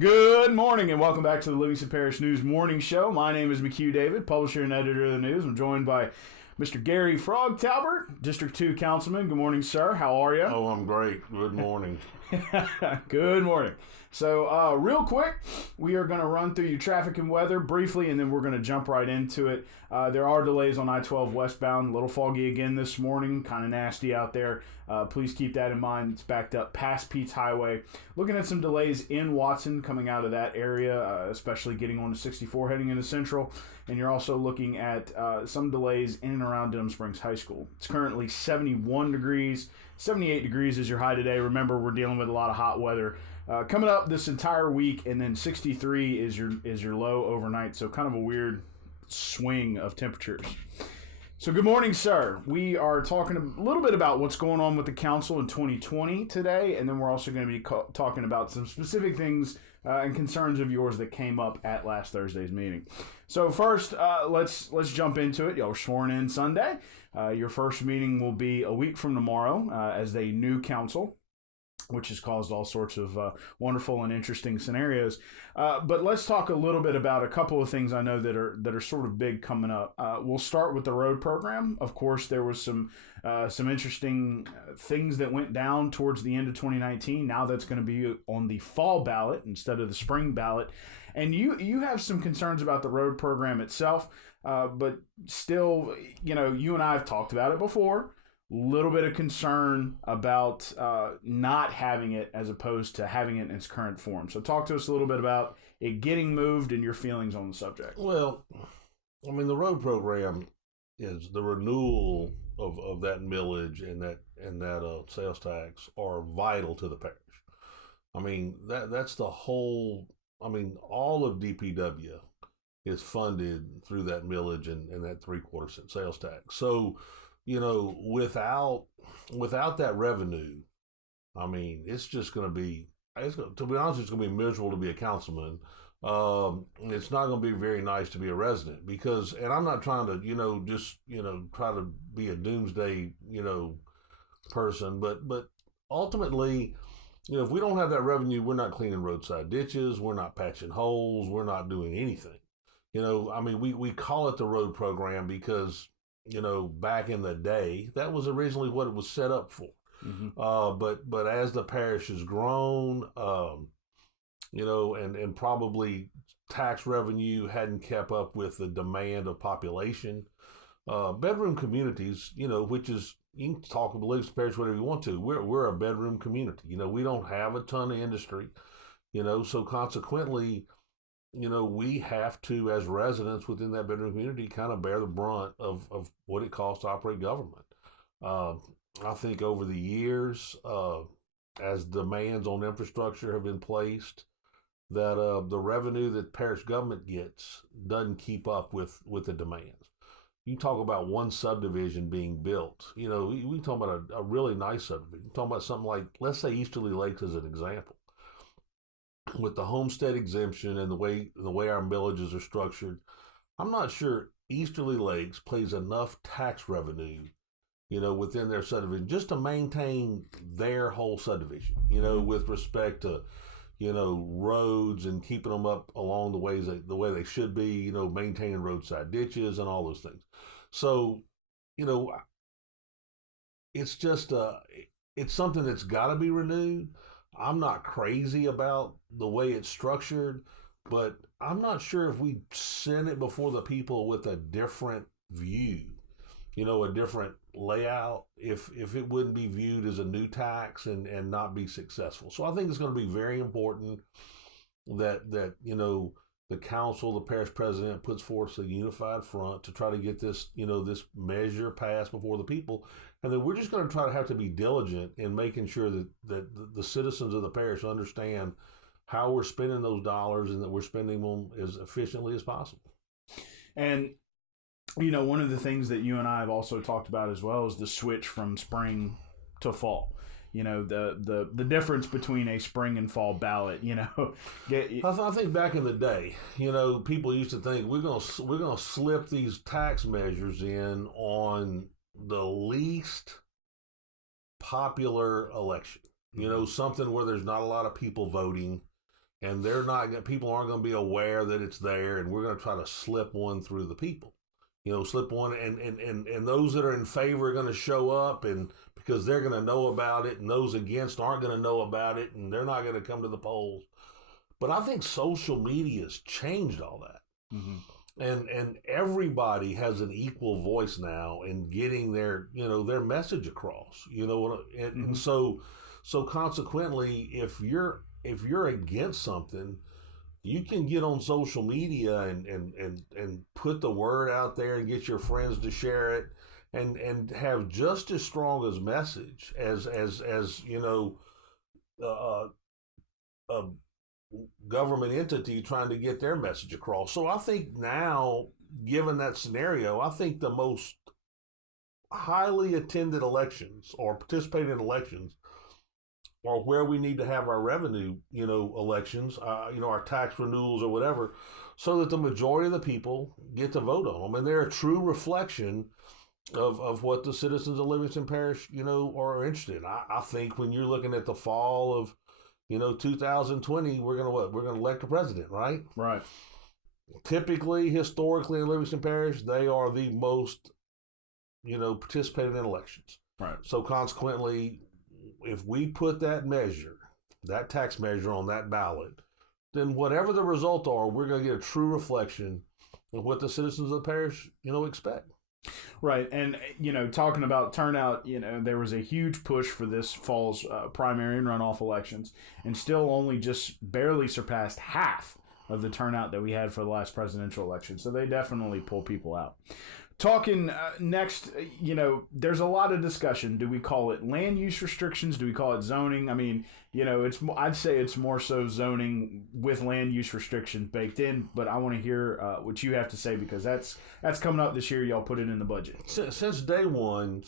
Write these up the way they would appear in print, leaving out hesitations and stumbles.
Good morning and welcome back to the Livingston Parish News Morning Show. My name is McHugh David, publisher and editor of the news. I'm joined by Mr. Garry Frog Talbert, District 2 councilman. Good morning, sir. How are you? Oh, I'm great. Good morning. Good morning. So, real quick, we are going to run through your traffic and weather briefly, and then we're going to jump right into it. There are delays on I-12 westbound. A little foggy again this morning. Kind of nasty out there. Please keep that in mind. It's backed up past Pete's Highway. Looking at some delays in Watson coming out of that area, especially getting on to 64 heading into Central. And you're also looking at some delays in and around Denham Springs High School. It's currently 71 degrees. 78 degrees is your high today. Remember, we're dealing with a lot of hot weather coming up this entire week, and then 63 is your low overnight. So kind of a weird swing of temperatures. So good morning, sir. We are talking a little bit about what's going on with the council in 2020 today, and then we're also going to be talking about some specific things and concerns of yours that came up at last Thursday's meeting. So first, let's jump into it. Y'all were sworn in Sunday. Your first meeting will be a week from tomorrow as a new council, which has caused all sorts of wonderful and interesting scenarios. But let's talk a little bit about a couple of things I know that are sort of big coming up. We'll start with the road program. Of course, there was some interesting things that went down towards the end of 2019. Now that's going to be on the fall ballot instead of the spring ballot. And you have some concerns about the road program itself, but still, you and I have talked about it before. Little bit of concern about not having it as opposed to having it in its current form. So talk to us a little bit about it getting moved and your feelings on the subject. Well, I mean, the road program is the renewal of that millage and that sales tax are vital to the parish. I mean, that's the whole. I mean, all of DPW is funded through that millage and that 3/4 cent sales tax. So, without that revenue, I mean, it's just going to be, to be honest, it's going to be miserable to be a councilman. It's not going to be very nice to be a resident and I'm not trying to, try to be a doomsday, person, but ultimately, if we don't have that revenue, we're not cleaning roadside ditches, we're not patching holes, we're not doing anything. I mean, we call it the road program because, back in the day, that was originally what it was set up for. Mm-hmm. But as the parish has grown, and probably tax revenue hadn't kept up with the demand of population, bedroom communities, which is, you can talk about Livingston Parish whatever you want to. We're a bedroom community. We don't have a ton of industry, so consequently, we have to, as residents within that bedroom community, kind of bear the brunt of what it costs to operate government. I think over the years, as demands on infrastructure have been placed, that the revenue that parish government gets doesn't keep up with the demands. You talk about one subdivision being built. We talk about a really nice subdivision. Talk about something like, let's say, Easterly Lakes as an example. With the homestead exemption and the way our villages are structured, I'm not sure Easterly Lakes pays enough tax revenue, within their subdivision just to maintain their whole subdivision, with respect to, roads and keeping them up along the way they should be, maintaining roadside ditches and all those things. So, it's just it's something that's got to be renewed. I'm not crazy about the way it's structured, but I'm not sure if we send it before the people with a different view, a different layout, if it wouldn't be viewed as a new tax and not be successful. So I think it's going to be very important that the council, the parish president puts forth a unified front to try to get this, this measure passed before the people. And then we're just going to try to have to be diligent in making sure that the citizens of the parish understand how we're spending those dollars and that we're spending them as efficiently as possible. And, one of the things that you and I have also talked about as well is the switch from spring to fall. The difference between a spring and fall ballot. I think back in the day, people used to think we're gonna slip these tax measures in on the least popular election. Something where there's not a lot of people voting, and people aren't going to be aware that it's there, and we're going to try to slip one through the people. Slip one, and those that are in favor are going to show up, and because they're going to know about it, and those against aren't going to know about it, and they're not going to come to the polls. But I think social media has changed all that. Mm-hmm. And everybody has an equal voice now in getting their message across. And so consequently, if you're against something, you can get on social media and put the word out there and get your friends to share it, and have just as strong as message as a government entity trying to get their message across. So I think now, given that scenario, I think the most highly attended elections or participated elections are where we need to have our revenue, elections, our tax renewals or whatever, so that the majority of the people get to vote on them. And they're a true reflection of what the citizens of Livingston Parish, are interested in. I think when you're looking at the fall of 2020, we're gonna elect a president, right? Right. Typically, historically, in Livingston Parish, they are the most, participated in elections. Right. So consequently, if we put that tax measure on that ballot, then whatever the results are, we're going to get a true reflection of what the citizens of the parish, expect. Right. And, talking about turnout, there was a huge push for this fall's primary and runoff elections, and still only just barely surpassed half of the turnout that we had for the last presidential election. So they definitely pull people out. Talking next, there's a lot of discussion. Do we call it land use restrictions? Do we call it zoning? I mean, I'd say it's more so zoning with land use restrictions baked in, but I want to hear what you have to say, because that's coming up this year. Y'all put it in the budget. Since day one,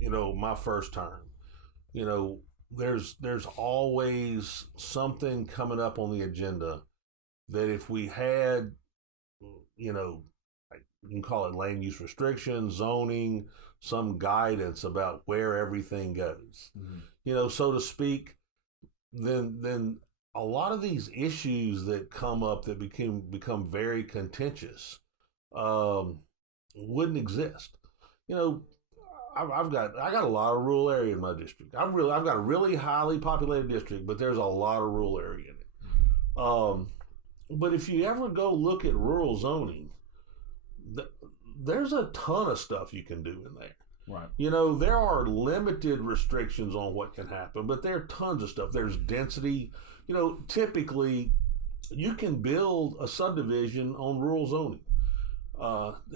my first term, there's always something coming up on the agenda that if we had, you can call it land use restrictions, zoning, some guidance about where everything goes, so to speak, then a lot of these issues that come up that become very contentious wouldn't exist. I got a lot of rural area in my district. I've got a really highly populated district, but there's a lot of rural area in it. But if you ever go look at rural zoning, there's a ton of stuff you can do in there. Right. There are limited restrictions on what can happen, but there are tons of stuff. There's density. Typically, you can build a subdivision on rural zoning.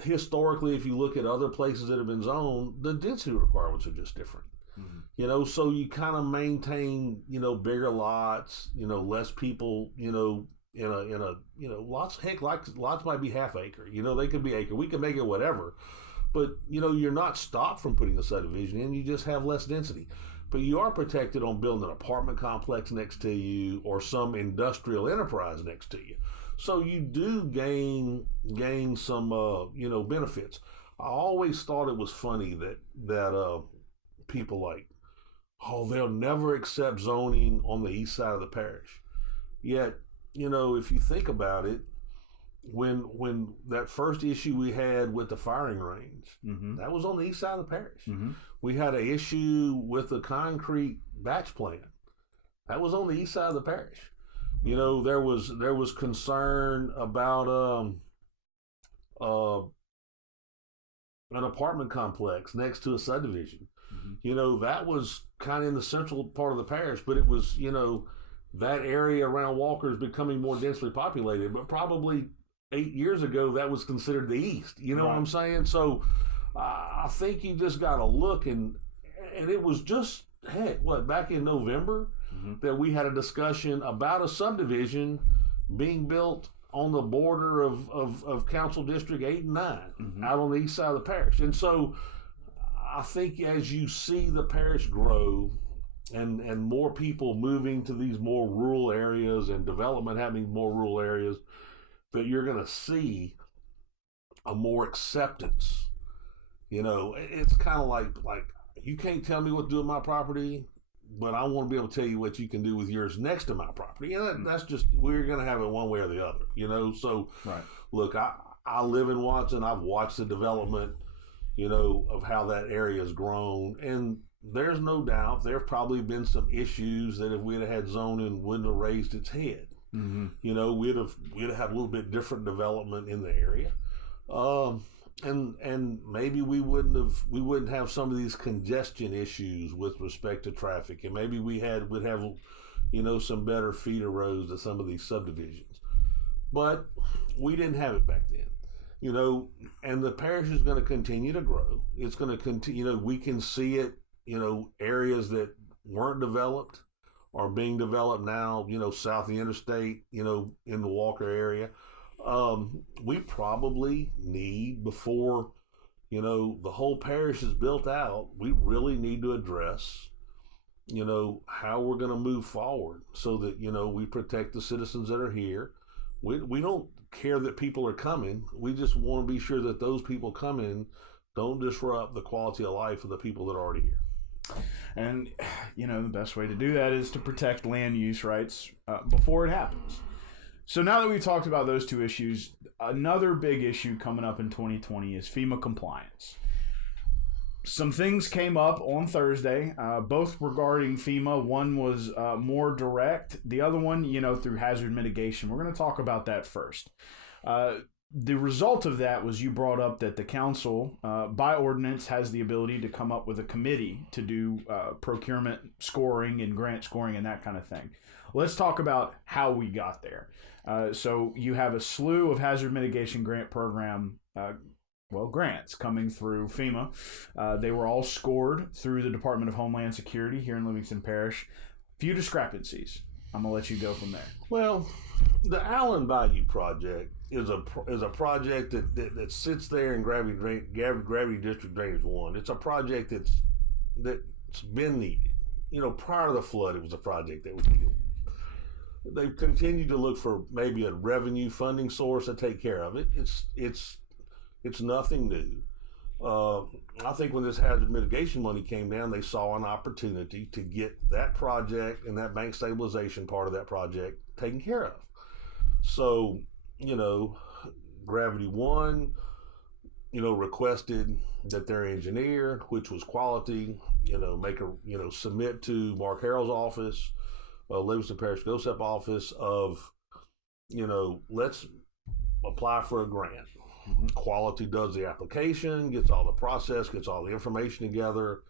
Historically, if you look at other places that have been zoned, the density requirements are just different. Mm-hmm. So you kind of maintain, bigger lots, less people, in a lots might be half acre, they could be acre. We can make it whatever, but you're not stopped from putting a subdivision in. You just have less density, but you are protected on building an apartment complex next to you or some industrial enterprise next to you. So you do gain some benefits. I always thought it was funny that people like, they'll never accept zoning on the east side of the parish. Yet, if you think about it, when that first issue we had with the firing range, mm-hmm. that was on the east side of the parish. Mm-hmm. We had an issue with the concrete batch plant. That was on the east side of the parish. There was concern about an apartment complex next to a subdivision. Mm-hmm. That was kind of in the central part of the parish, but it was, that area around Walker is becoming more densely populated, but probably 8 years ago, that was considered the east. You know right. what I'm saying? So I think you just got to look, and it was just, back in November mm-hmm. that we had a discussion about a subdivision being built on the border of Council District 8 and 9 mm-hmm. out on the east side of the parish. And so I think as you see the parish grow, and more people moving to these more rural areas and development happening more rural areas, that you're going to see a more acceptance. It's kind of like you can't tell me what to do with my property, but I want to be able to tell you what you can do with yours next to my property. And that's just, we're going to have it one way or the other, you know? So, right. Look, I live in Watson. I've watched the development, you know, of how that area has grown. And there's no doubt there have probably been some issues that if we'd have had zoning, wouldn't have raised its head. Mm-hmm. You know, we'd have had a little bit different development in the area. And maybe we wouldn't have some of these congestion issues with respect to traffic, and maybe would have, you know, some better feeder roads to some of these subdivisions. But we didn't have it back then, you know. And the parish is going to continue to grow. It's going to continue. You know, we can see it. You know, areas that weren't developed are being developed now. You know, south of the interstate. You know, in the Walker area. We probably need, before, you know, the whole parish is built out, we really need to address, you know, how we're going to move forward so that, you know, we protect the citizens that are here. We don't care that people are coming. We just want to be sure that those people coming don't disrupt the quality of life of the people that are already here. And, you know, the best way to do that is to protect land use rights before it happens. So now that we've talked about those two issues, another big issue coming up in 2020 is FEMA compliance. Some things came up on Thursday, both regarding FEMA. One was more direct. The other one, you know, through hazard mitigation. We're going to talk about that first. The result of that was you brought up that the council, by ordinance, has the ability to come up with a committee to do procurement scoring and grant scoring and that kind of thing. Let's talk about how we got there. So you have a slew of hazard mitigation grant program grants coming through FEMA. They were all scored through the Department of Homeland Security here in Livingston Parish. Few discrepancies. I'm gonna let you go from there. Well, the Allen Bayou project is a project that sits there in Gravity District Drainage 1. It's a project that's been needed. You know, prior to the flood, it was a project that was needed. They've continued to look for maybe a revenue funding source to take care of it. It's nothing new. I think when this hazard mitigation money came down, they saw an opportunity to get that project and that bank stabilization part of that project taken care of. So, you know, Gravity 1, you know, requested that their engineer, which was quality, you know, submit to Mark Harrell's office, Livingston Parish GOSEP office of, you know, let's apply for a grant. Mm-hmm. Quality does the application, gets all the process, gets all the information together,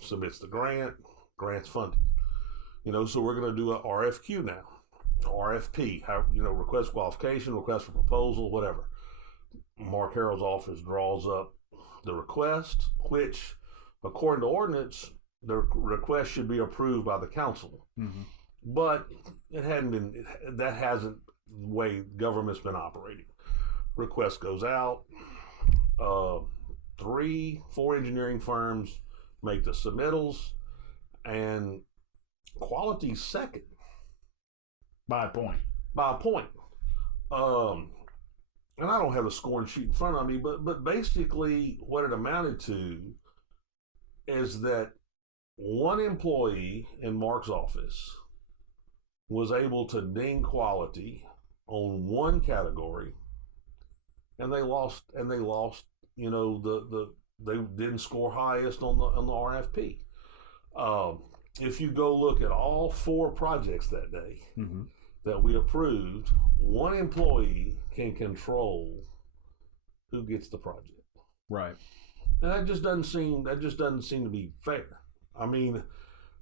submits the grant's funded. You know, so we're going to do a RFQ now, RFP, you know, request qualification, request for proposal, whatever. Mark Harrell's office draws up the request, which, according to ordinance, the request should be approved by the council. Mm-hmm. But that hasn't the way government's been operating. Request goes out. 3-4 engineering firms make the submittals, and quality's second. By a point. And I don't have a scoring sheet in front of me, but basically what it amounted to is that one employee in Mark's office was able to ding quality on one category, and they lost. You know, they didn't score highest on the RFP. If you go look at all 4 projects that day mm-hmm. that we approved, one employee can control who gets the project. Right. And that just doesn't seem to be fair. I mean,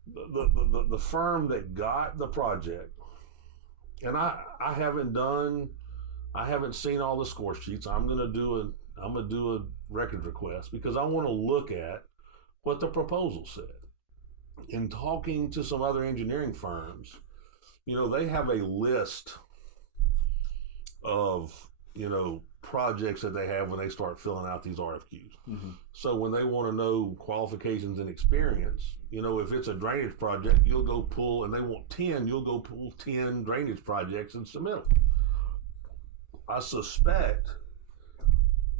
the firm that got the project, and I haven't seen all the score sheets. I'm gonna do a record request because I want to look at what the proposal said. In talking to some other engineering firms, you know, they have a list of, you know, projects that they have when they start filling out these RFQs. Mm-hmm. So when they want to know qualifications and experience, you know, if it's a drainage project, you'll go pull, and they want 10, you'll go pull 10 drainage projects and submit them. I suspect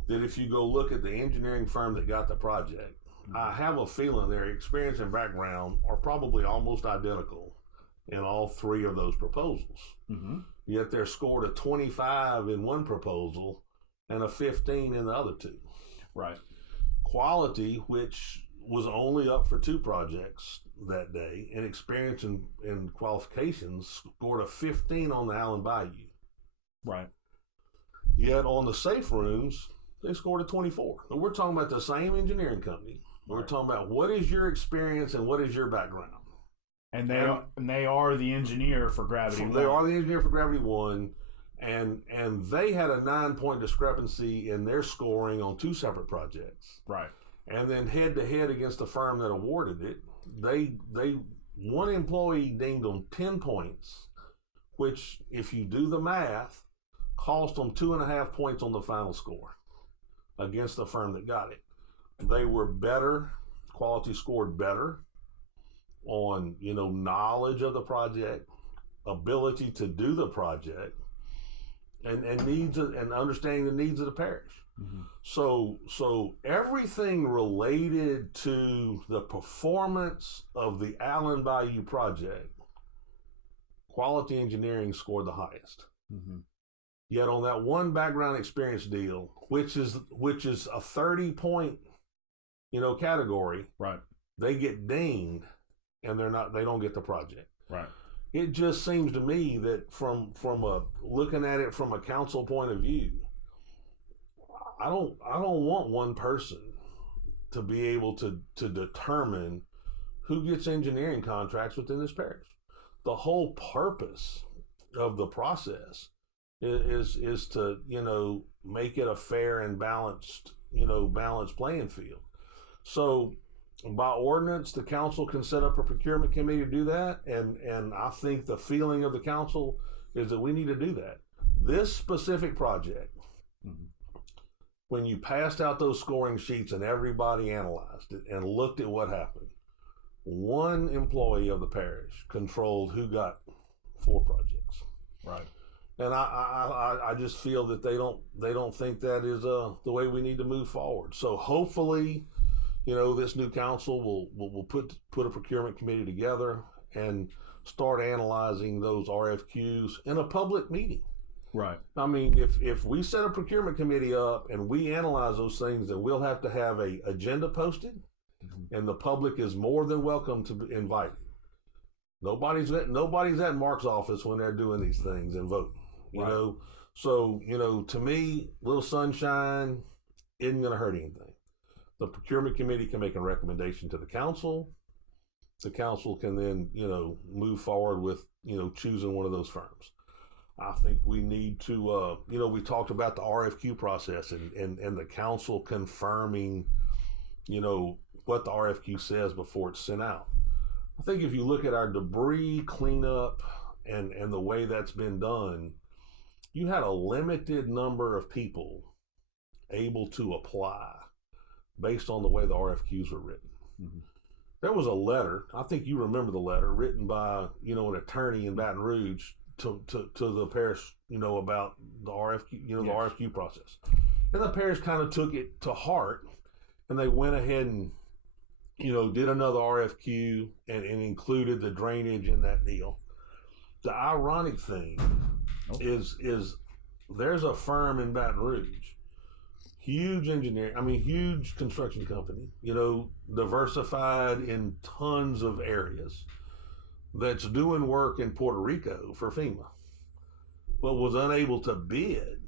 that if you go look at the engineering firm that got the project I have a feeling their experience and background are probably almost identical in all three of those proposals. Yet they're scored a 25 in one proposal and a 15 in the other two. Right. Quality, which was only up for 2 projects that day, and experience and qualifications, scored a 15 on the Allen Bayou. Right. Yet on the safe rooms, they scored a 24. But we're talking about the same engineering company. We're talking about what is your experience and what is your background. And they are the engineer for Gravity 1. They are the engineer for Gravity 1, and they had a 9-point discrepancy in their scoring on 2 separate projects. Right. And then head to head against the firm that awarded it, they one employee dinged them 10 points, which, if you do the math, cost them 2.5 points on the final score against the firm that got it. They were better. Quality scored better on, knowledge of the project, ability to do the project, and needs and understanding the needs of the parish. So everything related to the performance of the Allen Bayou project, Quality Engineering scored the highest. Yet on that one background experience deal, which is a 30-point, category, right, they get dinged, and they don't get the project. Right. It just seems to me that from looking at it from a council point of view, I don't want one person to be able to determine who gets engineering contracts within this parish. The whole purpose of the process is to, make it a fair and balanced playing field. So by ordinance, the council can set up a procurement committee to do that. And I think the feeling of the council is that we need to do that. This specific project, when you passed out those scoring sheets and everybody analyzed it and looked at what happened, one employee of the parish controlled who got 4 projects. Right. And I just feel that they don't think that is the way we need to move forward. So hopefully, this new council will put a procurement committee together and start analyzing those RFQs in a public meeting. Right. I mean, if we set a procurement committee up and we analyze those things, then we'll have to have a agenda posted, and the public is more than welcome to be invited. Nobody's at Mark's office when they're doing these things and voting. You know, so to me, little sunshine isn't going to hurt anything. The procurement committee can make a recommendation to the council. The council can then move forward with choosing one of those firms. I think we need to we talked about the RFQ process and the council confirming what the RFQ says before it's sent out. I think if you look at our debris cleanup and the way that's been done, you had a limited number of people able to apply based on the way the RFQs were written. There was a letter, I think you remember the letter, written by an attorney in Baton Rouge to the parish, about the RFQ, the RFQ process. And the parish kind of took it to heart, and they went ahead and did another RFQ and included the drainage in that deal. The ironic thing is there's a firm in Baton Rouge, huge construction company, diversified in tons of areas, that's doing work in Puerto Rico for FEMA, but was unable to bid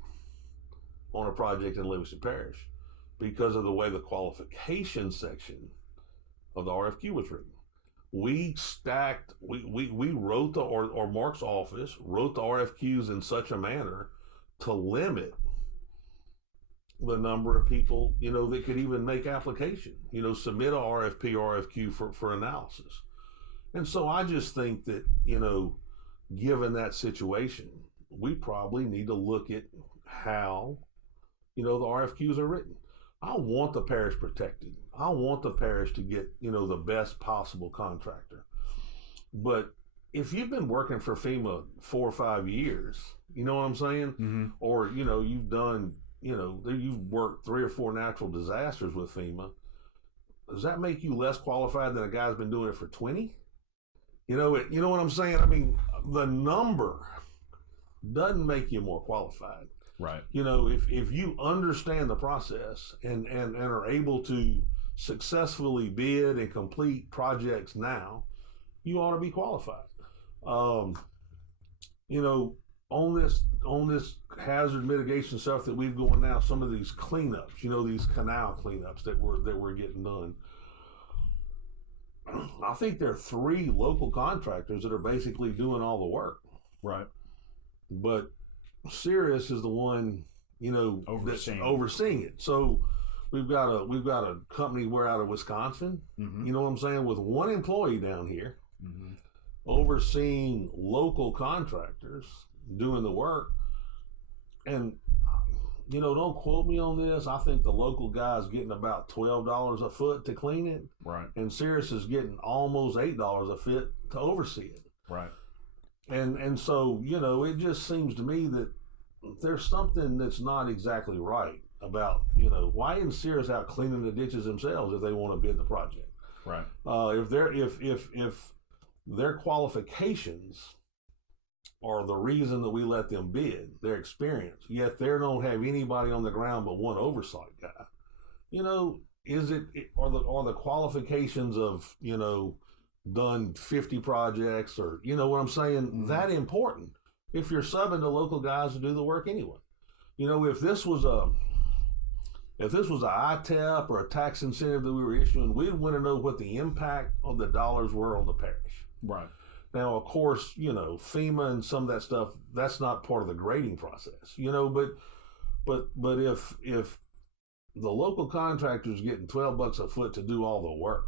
on a project in Livingston Parish because of the way the qualification section of the RFQ was written. We wrote or Mark's office wrote the RFQs in such a manner to limit the number of people, that could even make application, submit a RFP or RFQ for analysis. And so I just think that, given that situation, we probably need to look at how, the RFQs are written. I want the parish protected. I want the parish to get, the best possible contractor. But if you've been working for FEMA 4 or 5 years, you know what I'm saying? Or, you've done, you've worked 3 or 4 natural disasters with FEMA, does that make you less qualified than a guy's been doing it for 20? You know what I'm saying? I mean, the number doesn't make you more qualified. Right. If you understand the process and are able to successfully bid and complete projects now, you ought to be qualified. On this hazard mitigation stuff that we've going now, some of these cleanups, these canal cleanups that we're getting done. I think there are 3 local contractors that are basically doing all the work. Right. But Sirius is the one, overseeing it. So we've got a company we're out of Wisconsin, mm-hmm. you know what I'm saying, with 1 employee down here, mm-hmm. overseeing local contractors doing the work. And don't quote me on this. I think the local guy's getting about $12 a foot to clean it. Right. And Sirius is getting almost $8 a foot to oversee it. Right. And so, it just seems to me that there's something that's not exactly right about, why isn't Sirius out cleaning the ditches themselves if they want to bid the project? Right. If their qualifications are the reason that we let them bid, their experience, yet they don't have anybody on the ground but 1 oversight guy. Are the qualifications of, done 50 projects or, what I'm saying, mm-hmm. that important if you're subbing to local guys to do the work anyway? If this was a ITEP or a tax incentive that we were issuing, we'd want to know what the impact of the dollars were on the parish. Right. Now, of course, FEMA and some of that stuff, that's not part of the grading process, but if the local contractor's getting $12 a foot to do all the work,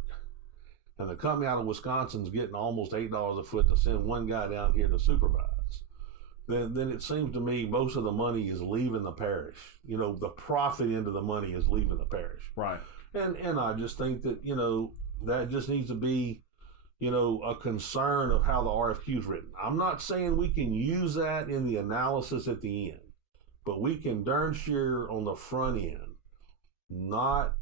and the company out of Wisconsin's getting almost $8 a foot to send 1 guy down here to supervise, then it seems to me most of the money is leaving the parish. The profit end of the money is leaving the parish. Right. And I just think that, that just needs to be, a concern of how the RFQ is written. I'm not saying we can use that in the analysis at the end, but we can darn sure on the front end not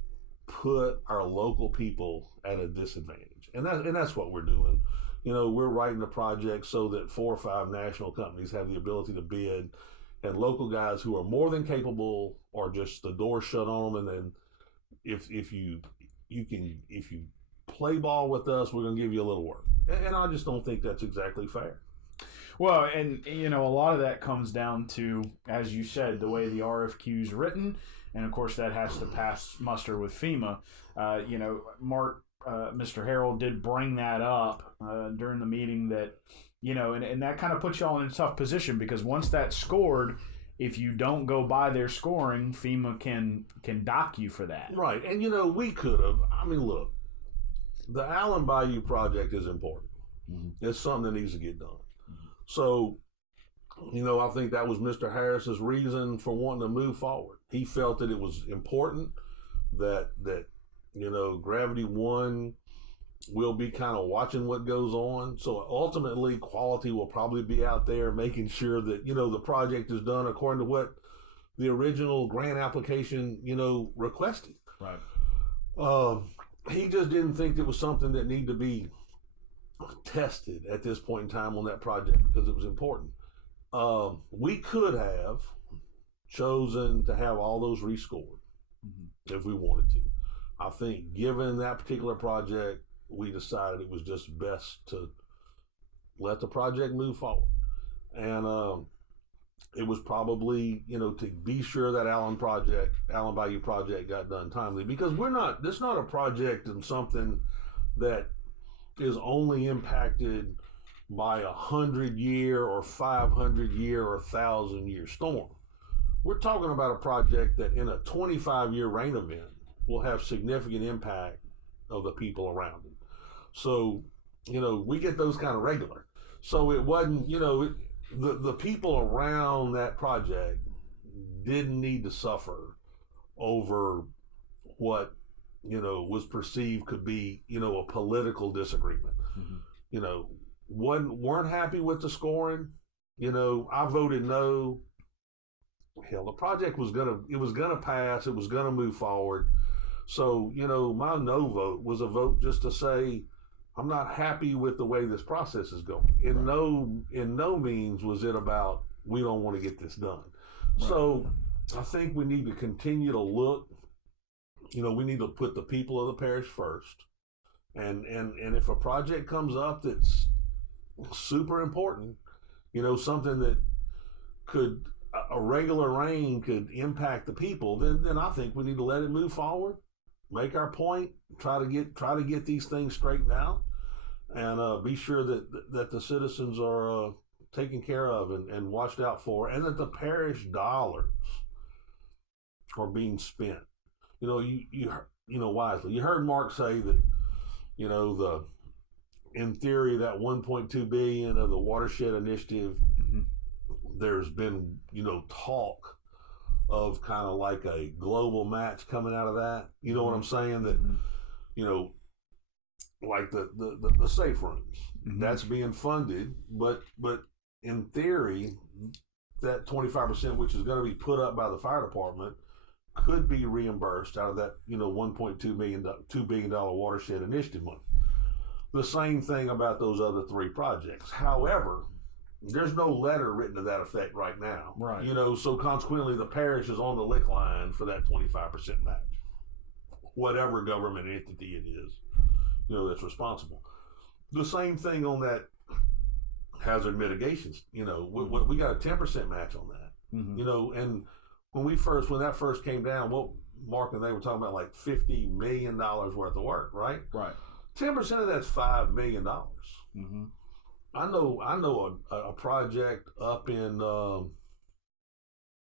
put our local people at a disadvantage. And that's what we're doing. We're writing a project so that 4 or 5 national companies have the ability to bid, and local guys who are more than capable are just the door shut on them. And then if you play ball with us, we're going to give you a little work. And I just don't think that's exactly fair. Well, and a lot of that comes down to, as you said, the way the RFQ is written, and of course that has to pass muster with FEMA. Mark, Mr. Harrell did bring that up during the meeting that, and that kind of puts y'all in a tough position, because once that's scored, if you don't go by their scoring, FEMA can dock you for that. Right. And, we could have. I mean, look, the Allen Bayou project is important. Mm-hmm. It's something that needs to get done. Mm-hmm. So, I think that was Mr. Harris's reason for wanting to move forward. He felt that it was important that Gravity 1 will be kind of watching what goes on. So ultimately, quality will probably be out there making sure that, the project is done according to what the original grant application, requested. Right. He just didn't think it was something that needed to be tested at this point in time on that project because it was important. We could have chosen to have all those rescored mm-hmm. if we wanted to. I think given that particular project, we decided it was just best to let the project move forward. And it was probably, to be sure that Allen Bayou project got done timely, because this is not a project and something that is only impacted by 100-year or 500-year or 1,000-year storm. We're talking about a project that in a 25-year rain event will have significant impact of the people around it. So, we get those kind of regular. So it wasn't, the people around that project didn't need to suffer over what, was perceived could be, a political disagreement. Mm-hmm. Weren't happy with the scoring. I voted no. Hell, the project was gonna pass. It was gonna move forward. So, my no vote was a vote just to say, I'm not happy with the way this process is going. In no means was it about, we don't want to get this done. Right. So I think we need to continue to look, we need to put the people of the parish first. And if a project comes up that's super important, something that could, a regular rain could impact the people, then I think we need to let it move forward, make our point, try to get these things straightened out, and be sure that the citizens are taken care of and watched out for, and that the parish dollars are being spent. Wisely. You heard Mark say that, in theory, that 1.2 billion of the watershed initiative, mm-hmm. there's been, talk of kind of like a global match coming out of that. You know mm-hmm. what I'm saying? That, mm-hmm. Like the safe rooms, mm-hmm. that's being funded, but in theory, that 25%, which is going to be put up by the fire department, could be reimbursed out of that, $1.2 million, $2 billion watershed initiative money. The same thing about those other three projects. However, there's no letter written to that effect right now. Right. So consequently, the parish is on the lick line for that 25% match. Whatever government entity it is, that's responsible. The same thing on that hazard mitigations. We got a 10% match on that. Mm-hmm. And when that first came down, Mark and they were talking about like $50 million worth of work, right? Right. 10% of that's $5 million. Mm-hmm. I know a project up in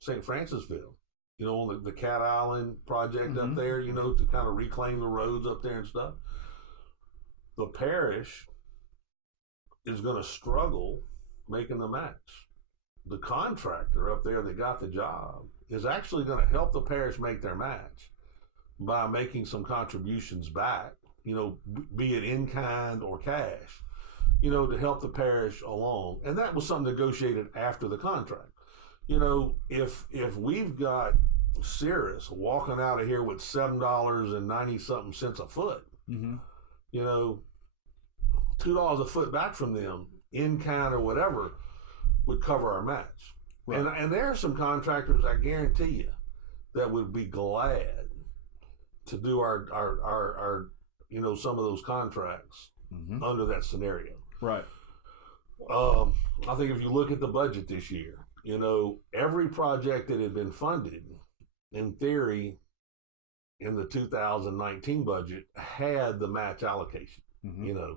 St. Francisville, on the Cat Island project mm-hmm. up there, to kind of reclaim the roads up there and stuff. The parish is going to struggle making the match. The contractor up there that got the job is actually going to help the parish make their match by making some contributions back, be it in kind or cash, to help the parish along. And that was something negotiated after the contract. If we've got Cirrus walking out of here with $7.90 something a foot, mm-hmm. $2 a foot back from them, in kind or whatever, would cover our match. Right. And there are some contractors, I guarantee you, that would be glad to do our some of those contracts mm-hmm. under that scenario. Right. I think if you look at the budget this year, every project that had been funded, in theory, in the 2019 budget, had the match allocation, mm-hmm.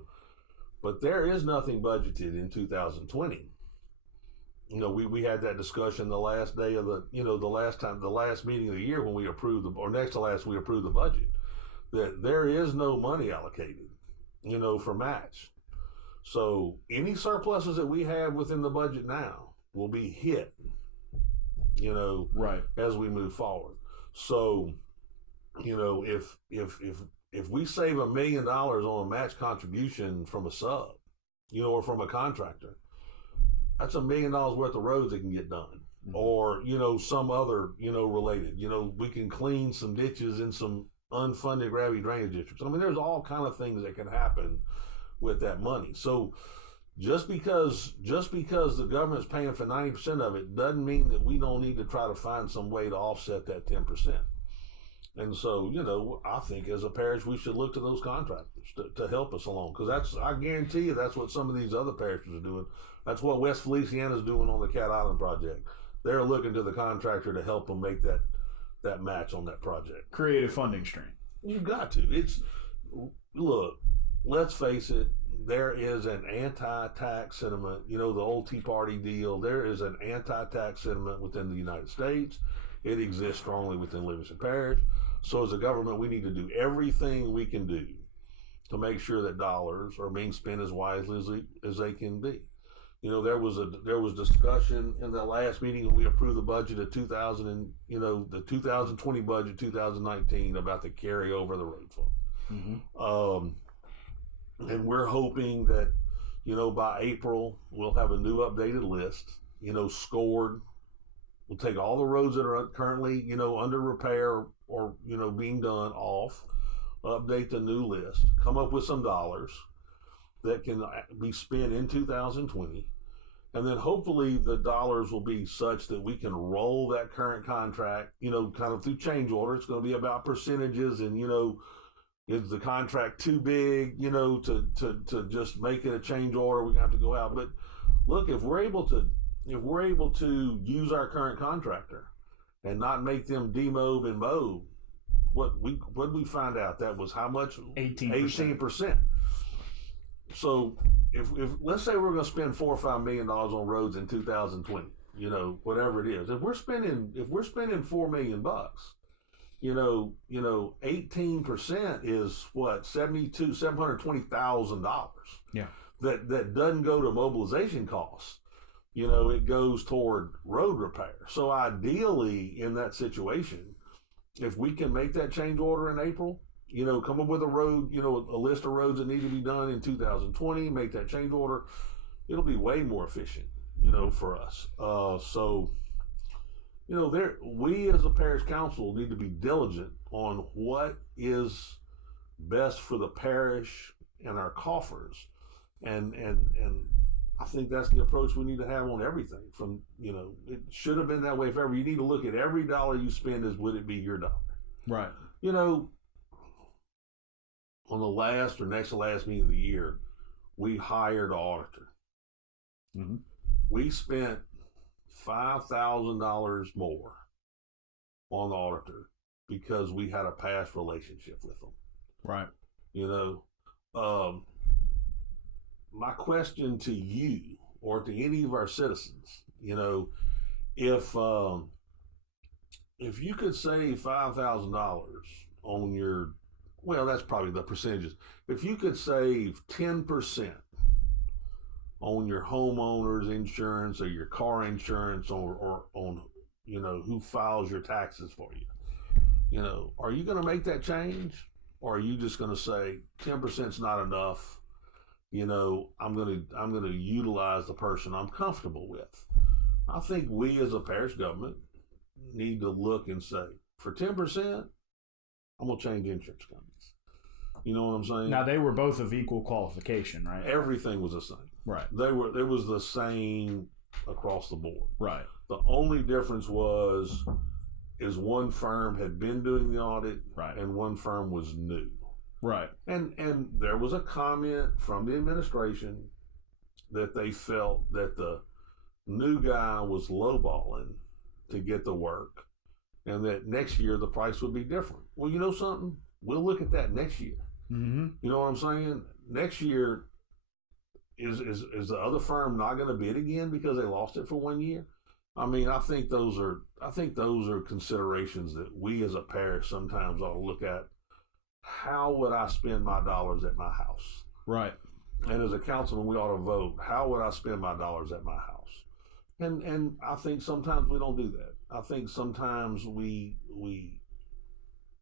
But there is nothing budgeted in 2020. We had that discussion the last day of the last meeting of the year when we approved next to last we approved the budget, that there is no money allocated, for match. So any surpluses that we have within the budget now will be hit, right, as we move forward. So, if we save $1 million on a match contribution from a sub, or from a contractor, that's $1 million worth of roads that can get done. Mm-hmm. Or, some other, related. We can clean some ditches in some unfunded gravity drainage districts. I mean, there's all kind of things that can happen with that money. So just because the government's paying for 90% of it doesn't mean that we don't need to try to find some way to offset that 10%. And so, I think as a parish, we should look to those contractors to help us along. Because I guarantee you, that's what some of these other parishes are doing. That's what West Feliciana's doing on the Cat Island project. They're looking to the contractor to help them make that match on that project. Creative funding stream. You got to. Look, let's face it, there is an anti-tax sentiment. The old Tea Party deal. There is an anti-tax sentiment within the United States. It exists strongly within Livingston Parish. So as a government, we need to do everything we can do to make sure that dollars are being spent as wisely as they can be. There was discussion in the last meeting when we approved the budget of the 2020 budget, 2019, about the carryover of the road fund. Mm-hmm. And we're hoping that, by April, we'll have a new updated list, scored We'll take all the roads that are currently, under repair or, being done off, update the new list, come up with some dollars that can be spent in 2020. And then hopefully the dollars will be such that we can roll that current contract, kind of through change order. It's going to be about percentages and, is the contract too big, to just make it a change order? We're going to have to go out. But look, if we're able to use our current contractor and not make them demob and mob, what we find out? That was how much? 18%. So if let's say we're going to spend $4 or $5 million on roads in 2020, whatever it is, if we're spending $4 million, 18% is what, $720,000. Yeah. That doesn't go to mobilization costs. It goes toward road repair. So ideally, in that situation, if we can make that change order in April, come up with a road, a list of roads that need to be done in 2020, make that change order, it'll be way more efficient, for us. We as a parish council need to be diligent on what is best for the parish and our coffers. And I think that's the approach we need to have on everything. It should have been that way forever. You need to look at every dollar you spend as would it be your dollar. Right. On the last or next to last meeting of the year, we hired an auditor. Mm-hmm. We spent $5,000 more on the auditor because we had a past relationship with them. Right. My question to you or to any of our citizens, if you could save $5,000 on your, well, that's probably the percentages. If you could save 10% on your homeowner's insurance or your car insurance or on, who files your taxes for you, are you going to make that change? Or are you just going to say 10% is not enough? I'm going to utilize the person I'm comfortable with. I think we as a parish government need to look and say, for 10%, I'm going to change insurance companies. You know what I'm saying? Now, they were both of equal qualification, right? Everything was the same. Right. It was the same across the board. Right. The only difference is one firm had been doing the audit, right, and one firm was new. Right. And there was a comment from the administration that they felt that the new guy was lowballing to get the work and that next year the price would be different. Well, you know something? We'll look at that next year. Mm-hmm. You know what I'm saying? Next year, is the other firm not going to bid again because they lost it for 1 year? I mean, I think those are considerations that we as a parish sometimes ought to look at. How would I spend my dollars at my house? Right. And as a councilman, we ought to vote. How would I spend my dollars at my house? And I think sometimes we don't do that. I think sometimes we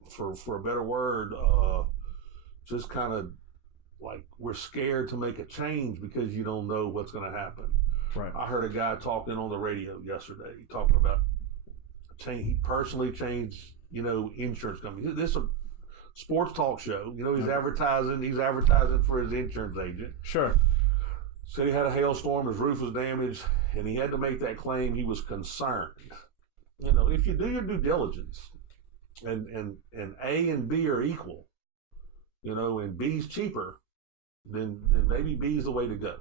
for a better word, just kind of like we're scared to make a change because you don't know what's going to happen. Right. I heard a guy talking on the radio yesterday, talking about he personally changed, insurance companies. This is a sports talk show. He's advertising for his insurance agent. Sure. Said he had a hailstorm, his roof was damaged, and he had to make that claim. He was concerned. If you do your due diligence, and A and B are equal, and B's cheaper, then maybe B is the way to go.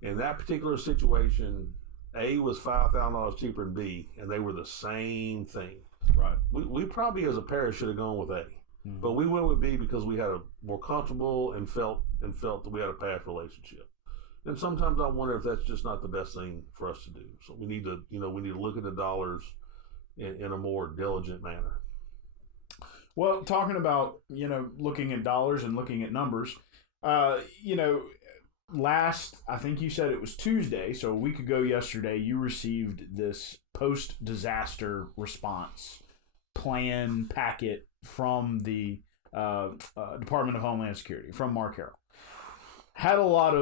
In that particular situation, A was $5,000 cheaper than B, and they were the same thing. Right. We probably as a parish should have gone with A, mm-hmm, but we went with B because we had a more comfortable and felt that we had a past relationship. And sometimes I wonder if that's just not the best thing for us to do. So we need to look at the dollars in a more diligent manner. Well, talking about, looking at dollars and looking at numbers, last, I think you said it was Tuesday, so a week ago yesterday, you received this post-disaster response plan packet from the Department of Homeland Security, from Mark Harrell. Had a lot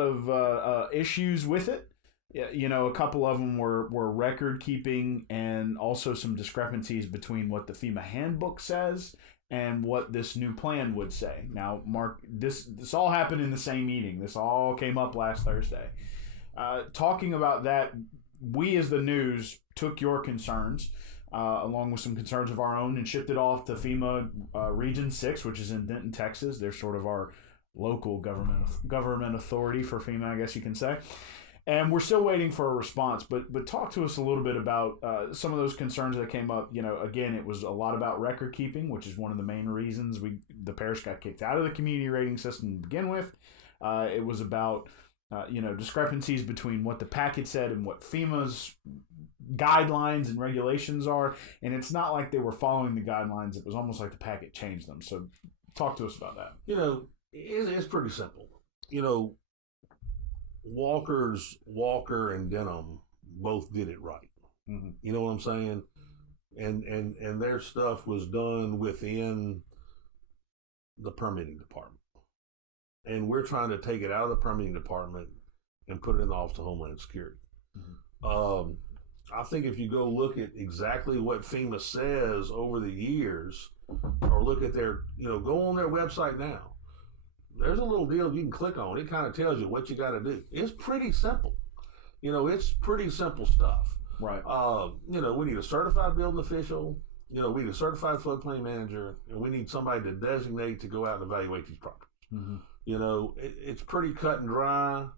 of issues with it. Yeah, a couple of them were record keeping, and also some discrepancies between what the FEMA handbook says and what this new plan would say. Now, Mark, this all happened in the same meeting. This all came up last Thursday. Talking about that, we as the news took your concerns, along with some concerns of our own, and shipped it off to FEMA Region 6, which is in Denton, Texas. They're sort of our local government authority for FEMA, I guess you can say. And we're still waiting for a response, but talk to us a little bit about some of those concerns that came up. Again, it was a lot about record keeping, which is one of the main reasons the parish got kicked out of the community rating system to begin with. It was about discrepancies between what the packet said and what FEMA's guidelines and regulations are. And it's not like they were following the guidelines. It was almost like the packet changed them. So talk to us about that. It's pretty simple. Walker and Denham both did it right. Mm-hmm. You know what I'm saying? And their stuff was done within the permitting department. And we're trying to take it out of the permitting department and put it in the Office of Homeland Security. Mm-hmm. I think if you go look at exactly what FEMA says over the years, or look at their, go on their website now. There's a little deal you can click on. It kind of tells you what you got to do. It's pretty simple. It's pretty simple stuff. Right. We need a certified building official. We need a certified floodplain manager, and we need somebody to designate to go out and evaluate these properties. Mm-hmm. It's pretty cut and dry.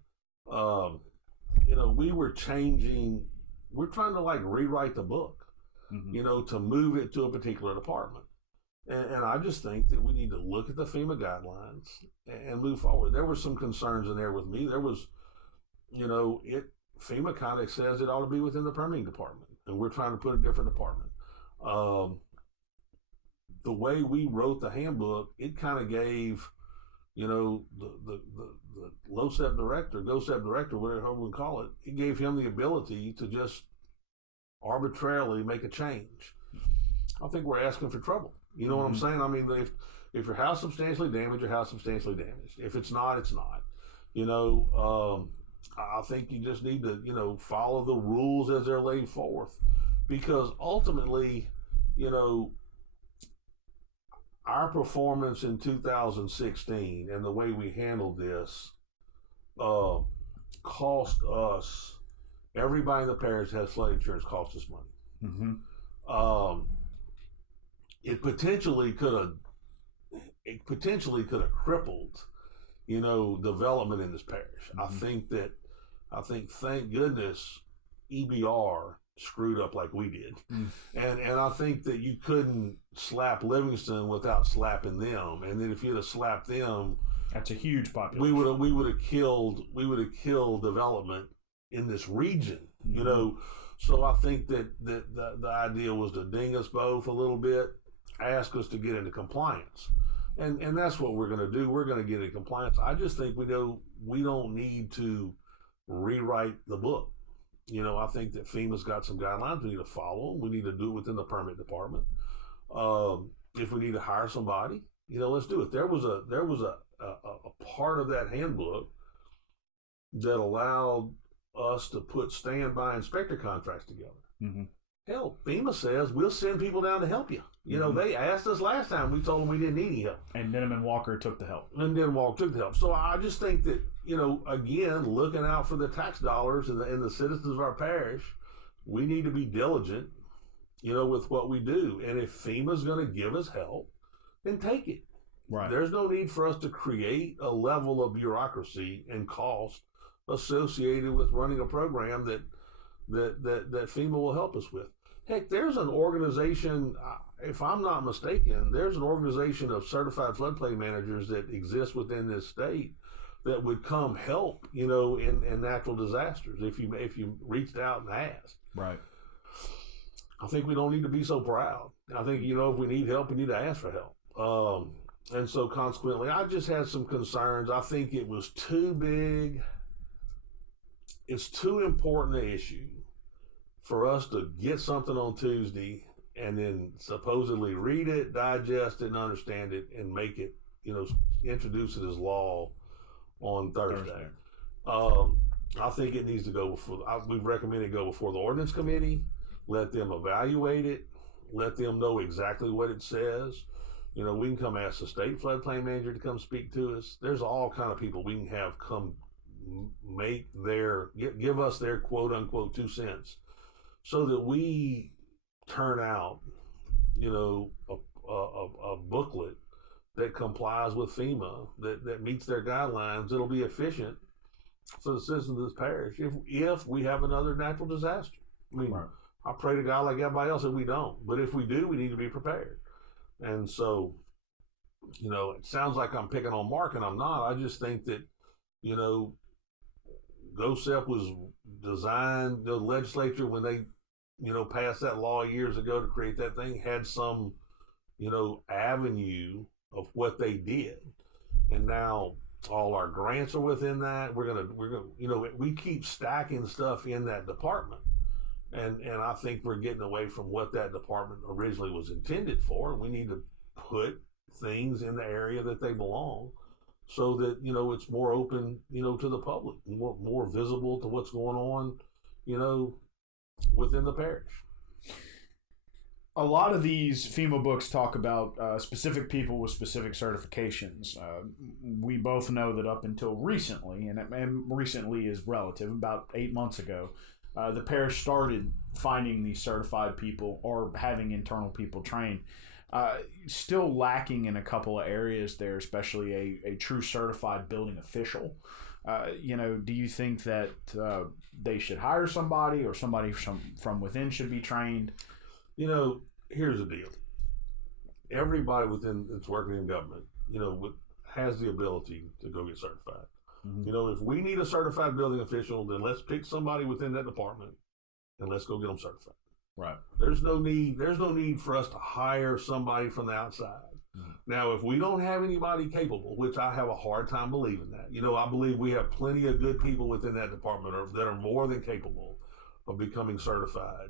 We're trying to rewrite the book, mm-hmm. To move it to a particular department. And I just think that we need to look at the FEMA guidelines and move forward. There were some concerns in there with me. There was, FEMA kind of says it ought to be within the permitting department, and we're trying to put a different department. The way we wrote the handbook, it kind of gave, the LoSEP director, GoSEP director, whatever we call it, it gave him the ability to just arbitrarily make a change. I think we're asking for trouble. You know what I'm saying? I mean, if your house substantially damaged, your house substantially damaged. If it's not, it's not. I think you just need to, follow the rules as they're laid forth, because ultimately, our performance in 2016 and the way we handled this cost us. Everybody in the parish has flood insurance. Cost us money. Mm-hmm. It potentially could have crippled, development in this parish. Mm-hmm. I think thank goodness EBR screwed up like we did. And I think that you couldn't slap Livingston without slapping them. And then if you'd have slapped them, that's a huge population. We would have killed development in this region. Mm-hmm. So I think that the idea was to ding us both a little bit, ask us to get into compliance. And that's what we're going to do. We're going to get into compliance. I just think we don't need to rewrite the book. I think that FEMA's got some guidelines we need to follow. We need to do it within the permit department. If we need to hire somebody, let's do it. There was a part of that handbook that allowed us to put standby inspector contracts together. Mm-hmm. Hell, FEMA says we'll send people down to help you. They asked us last time. We told them we didn't need any help. And Denham and Walker took the help. took the help. So I just think that, again, looking out for the tax dollars and the citizens of our parish, we need to be diligent, with what we do. And if FEMA's going to give us help, then take it. Right. There's no need for us to create a level of bureaucracy and cost associated with running a program that FEMA will help us with. Heck, there's an organization, if I'm not mistaken, there's an organization of certified floodplain managers that exists within this state that would come help, in natural disasters if you reached out and asked. Right. I think we don't need to be so proud. I think, if we need help, we need to ask for help. And so consequently, I just had some concerns. I think it was too big. It's too important an issue for us to get something on Tuesday and then supposedly read it, digest it, and understand it, and make it, introduce it as law on Thursday. I think it needs to go before. We've recommended go before the ordinance committee. Let them evaluate it. Let them know exactly what it says. You know, we can come ask the state floodplain manager to come speak to us. There's all kind of people we can have come give us their quote unquote 2 cents, so that we turn out, you know, a booklet that complies with FEMA, that meets their guidelines. It'll be efficient for the citizens of this parish if we have another natural disaster. I mean, right. I pray to God like everybody else that we don't, but if we do, we need to be prepared. And so, you know, it sounds like I'm picking on Mark, and I'm not. I just think that, you know, GOSEP was designed, the legislature, when they, you know, passed that law years ago to create that thing, had some, you know, avenue of what they did. And now all our grants are within that. We're gonna, you know, we keep stacking stuff in that department. And I think we're getting away from what that department originally was intended for. We need to put things in the area that they belong, so that, you know, it's more open, you know, to the public, more visible to what's going on, you know, within the parish. A lot of these FEMA books talk about specific people with specific certifications. We both know that up until recently, and recently is relative, about 8 months ago, the parish started finding these certified people or having internal people trained. Still lacking in a couple of areas there, especially a true certified building official. You know, do you think that they should hire somebody, or somebody from within should be trained? You know, here's the deal. Everybody within that's working in government, you know, has the ability to go get certified. Mm-hmm. You know, if we need a certified building official, then let's pick somebody within that department and let's go get them certified. Right. There's no need for us to hire somebody from the outside. Mm-hmm. Now, if we don't have anybody capable, which I have a hard time believing that, you know, I believe we have plenty of good people within that department that are more than capable of becoming certified.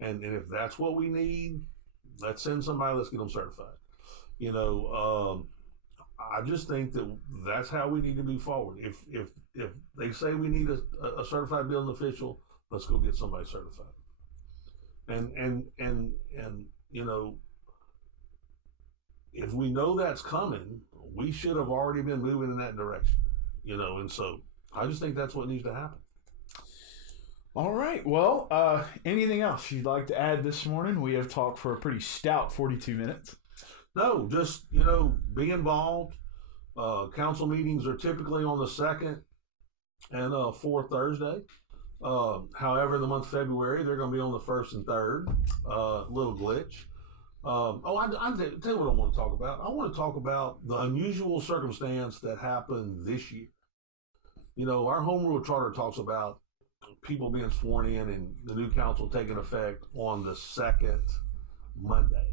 And if that's what we need, let's send somebody, let's get them certified. You know, I just think that's how we need to move forward. If they say we need a certified building official, let's go get somebody certified. And you know, if we know that's coming, we should have already been moving in that direction. You know, and so I just think that's what needs to happen. All right. Well, anything else you'd like to add this morning? We have talked for a pretty stout 42 minutes. No, just, you know, be involved. Council meetings are typically on the second and fourth Thursday. However, the month of February, they're going to be on the first and third. Little glitch. I tell you what I want to talk about. I want to talk about the unusual circumstance that happened this year. You know, our home rule charter talks about people being sworn in and the new council taking effect on the second Monday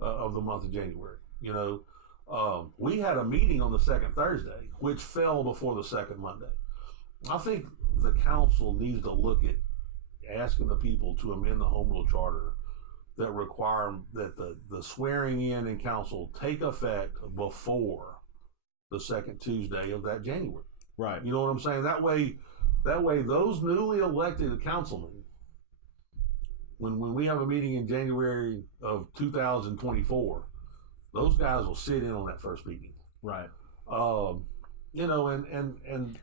of the month of January. You know, we had a meeting on the second Thursday, which fell before the second Monday. I think the council needs to look at asking the people to amend the home rule charter that require that the swearing in and council take effect before the second Tuesday of that January. Right. You know what I'm saying? That way those newly elected councilmen, when we have a meeting in January of 2024, those guys will sit in on that first meeting. Right. You know, and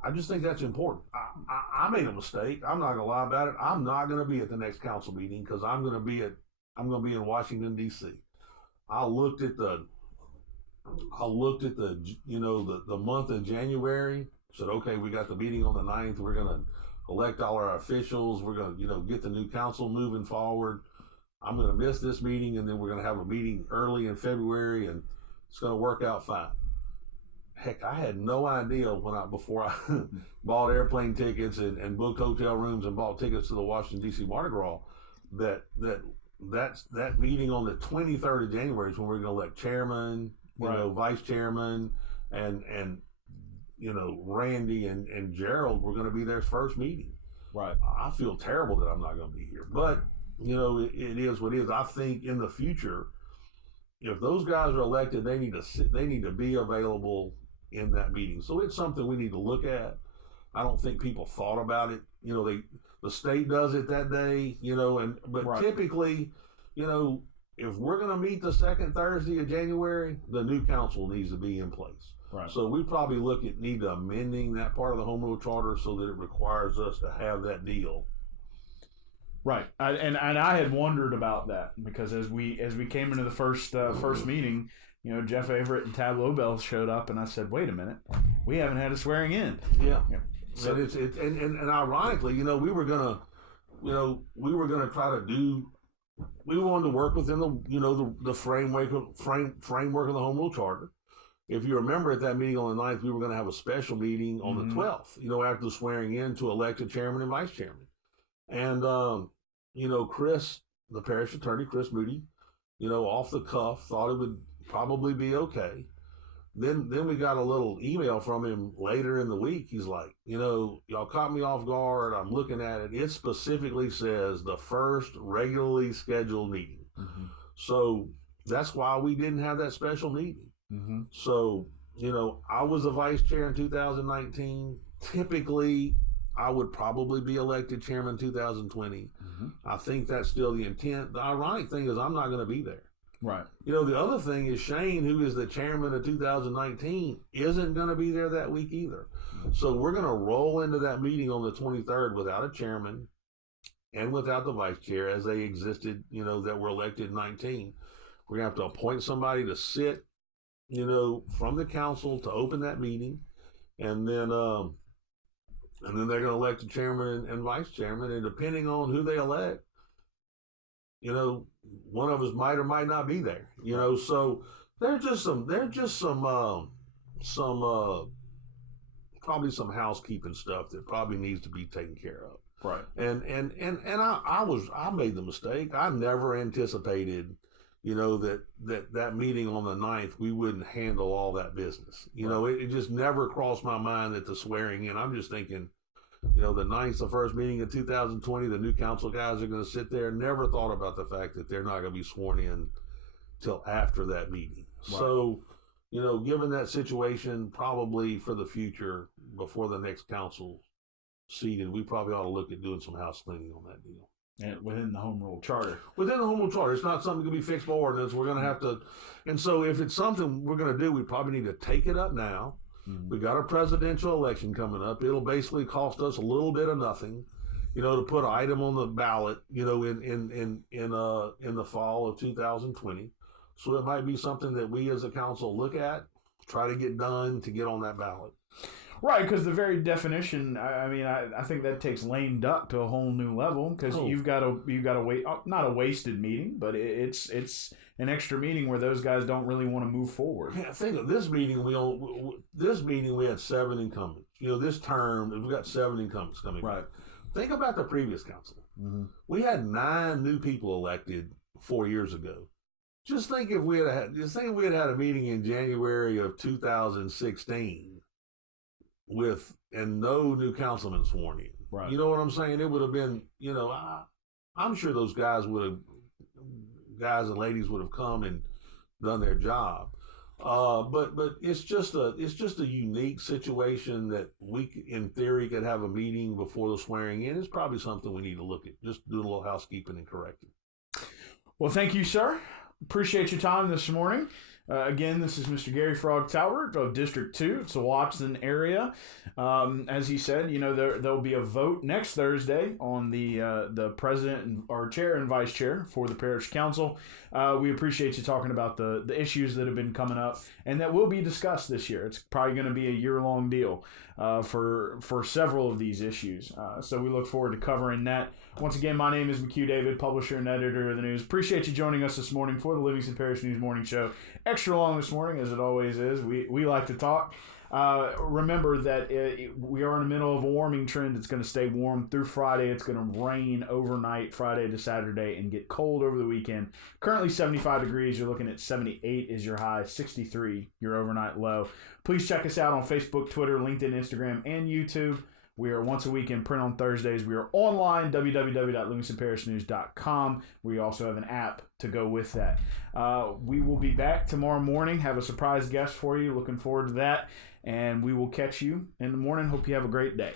I just think that's important. I made a mistake. I'm not gonna lie about it. I'm not gonna be at the next council meeting because I'm gonna be in Washington D.C. I looked at the you know, the month of January. Said, okay, we got the meeting on the 9th. We're gonna elect all our officials. We're gonna, you know, get the new council moving forward. I'm gonna miss this meeting, and then we're gonna have a meeting early in February, and it's gonna work out fine. Heck, I had no idea before I bought airplane tickets and booked hotel rooms and bought tickets to the Washington D.C. Mardi Gras that meeting on the 23rd of January is when we're going to elect chairman, you know, vice chairman, and you know, Randy and Gerald were going to be their first meeting. Right. I feel terrible that I'm not going to be here, but you know, it is what it is. I think in the future, if those guys are elected, they need to be available in that meeting. So it's something we need to look at. I don't think people thought about it. You know, the state does it that day, you know, but Right. typically, you know, if we're going to meet the second Thursday of January, the new council needs to be in place. Right. So we probably need to amending that part of the home rule charter so that it requires us to have that deal. Right, and I had wondered about that because as we came into the first meeting, you know, Jeff Everett and Tab Lobel showed up, and I said, "Wait a minute, we haven't had a swearing in." Yeah, so and ironically, you know, we were gonna try to do. We wanted to work within the framework of the home rule charter. If you remember at that meeting on the 9th, we were going to have a special meeting on the 12th. You know, after the swearing in to elect a chairman and vice chairman. And, you know, Chris, the parish attorney, Chris Moody, you know, off the cuff, thought it would probably be okay. Then we got a little email from him later in the week. He's like, you know, y'all caught me off guard. I'm looking at it. It specifically says the first regularly scheduled meeting. Mm-hmm. So that's why we didn't have that special meeting. Mm-hmm. So, you know, I was a vice chair in 2019. Typically, I would probably be elected chairman in 2020. Mm-hmm. I think that's still the intent. The ironic thing is I'm not going to be there. Right. You know, the other thing is Shane, who is the chairman of 2019, isn't going to be there that week either. So we're going to roll into that meeting on the 23rd without a chairman and without the vice chair as they existed, you know, that were elected in 19. We're going to have to appoint somebody to sit, you know, from the council to open that meeting. And then they're going to elect a chairman and vice chairman. And depending on who they elect, you know, one of us might or might not be there, you know. So there's just some probably some housekeeping stuff that probably needs to be taken care of. Right. And I made the mistake. I never anticipated, you know, that meeting on the 9th, we wouldn't handle all that business. You know, it just never crossed my mind that the swearing in, I'm just thinking, you know, the 9th, the first meeting of 2020, the new council guys are going to sit there. Never thought about the fact that they're not going to be sworn in till after that meeting. Right. So, you know, given that situation, probably for the future, before the next council seated, we probably ought to look at doing some house cleaning on that deal. And within the home rule charter. Within the home rule charter. It's not something that can be fixed by ordinance. We're going to have to, and so if it's something we're going to do, we probably need to take it up now. Mm-hmm. We got a presidential election coming up. It'll basically cost us a little bit of nothing, you know, to put an item on the ballot, you know, in the fall of 2020. So it might be something that we as a council look at, try to get done to get on that ballot. Right, because the very definition, I think that takes lame duck to a whole new level because you've got to wait, not a wasted meeting, but it's an extra meeting where those guys don't really want to move forward. Yeah, think of this meeting. We had 7 incumbents. You know, this term we got 7 incumbents coming. Right. Think about the previous council. Mm-hmm. We had 9 new people elected 4 years ago. Just think if we had had a meeting in January of 2016. And no new councilman sworn in. Right. You know what I'm saying? It would have been, you know, I'm sure those guys and ladies would have come and done their job. But it's just a unique situation that we, in theory, could have a meeting before the swearing in. It's probably something we need to look at. Just do a little housekeeping and correcting. Well, thank you, sir. Appreciate your time this morning. Again, this is Mr. Garry Frog Talbert of District 2. It's the Watson area. As he said, you know, there'll be a vote next Thursday on the president or chair and vice chair for the parish council. We appreciate you talking about the issues that have been coming up and that will be discussed this year. It's probably going to be a year-long deal for several of these issues. So we look forward to covering that. Once again, my name is McHugh David, publisher and editor of the news. Appreciate you joining us this morning for the Livingston Parish News Morning Show. Extra long this morning, as it always is. We like to talk. Remember that we are in the middle of a warming trend. It's going to stay warm through Friday. It's going to rain overnight Friday to Saturday and get cold over the weekend. Currently 75 degrees. You're looking at 78 is your high, 63 your overnight low. Please check us out on Facebook, Twitter, LinkedIn, Instagram, and YouTube. We are once a week in print on Thursdays. We are online, www.livingstonparishnews.com. We also have an app to go with that. We will be back tomorrow morning. Have a surprise guest for you. Looking forward to that. And we will catch you in the morning. Hope you have a great day.